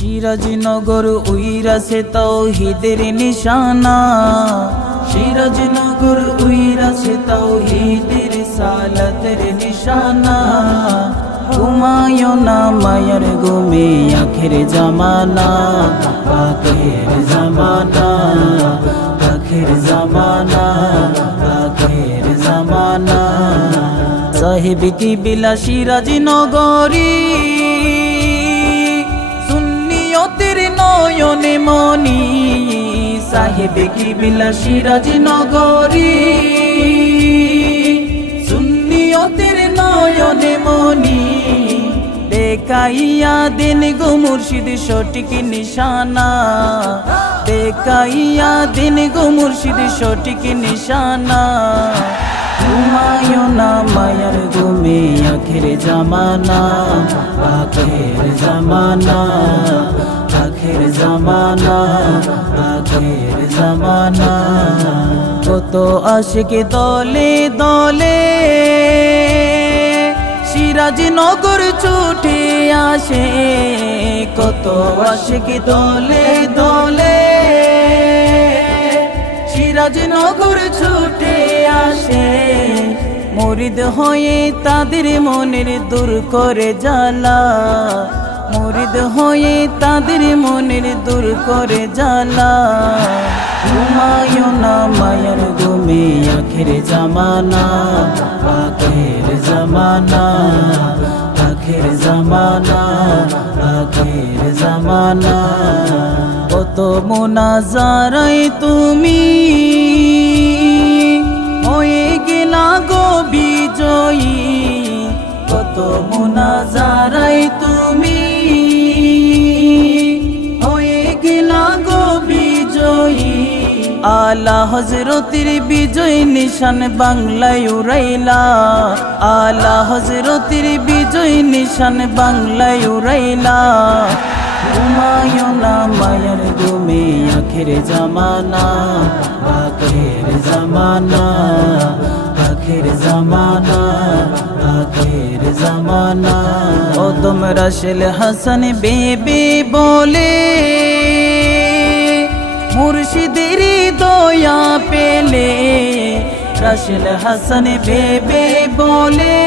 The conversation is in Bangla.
সিরাজনগর উইরাসে তাওহীদের নিশানা, সিরাজনগর উইরাসে তাওহীদের সালাতের নিশানা। ঘুমায়ো না মায়ার ঘুমে আখের জামানা, আখের জামানা, আখের জামানা, আখের জামানা। সাহেব কিবলা সিরাজনগরী সুন্নিয়তের নয়নে মনি, সাহেব কিবলা সিরাজনগরী সুন্নিয়তের নয়নে মনি। দেখাইয়া দেন গো মুর্শিদ সঠিক নিশানা, দেখাইয়া দেন গো মুর্শিদ সঠিক নিশানা। ঘুমায়ো না মায়ার ঘুমে আখের জামানা, আখের জামানা, আখের জামানা, আখের জামানা। কত আশিক দলে দলে সিরাজনগর ছুটে আসে, কত আশিক দলে দলে সিরাজনগর ছুটে আসে। মুরিদ হয়ে তাদের মনের দূর করে জ্বালা, মুরিদ হয়ে তাদের মনের দূর করে জ্বালা। ঘুমায়ো না মায়ার ঘুমে আখের জামানা, আখের জামানা, আখের জামানা, আখের জামানা। কত মুনাজারাই তুমি হয়ে গেলা গো বিজয়ী, কত মুনাজারাই তুমি হয়ে গেলা গো বিজয়ী। আলা হযরতের বিজয় নিশান বাংলায় উড়াইলা, আলা হযরতের বিজয় নিশান বাংলায় উড়াইলা। ঘুমায়ো না মায়ার ঘুমে আখের জামানা, আখের জামানা, আখের জামানা, আখের জামানা। ও তোমরা রাসেল হাসান বেবে বলে মুর্শিদের দয়া পেলে, রাসেল হাসান বেবে বলে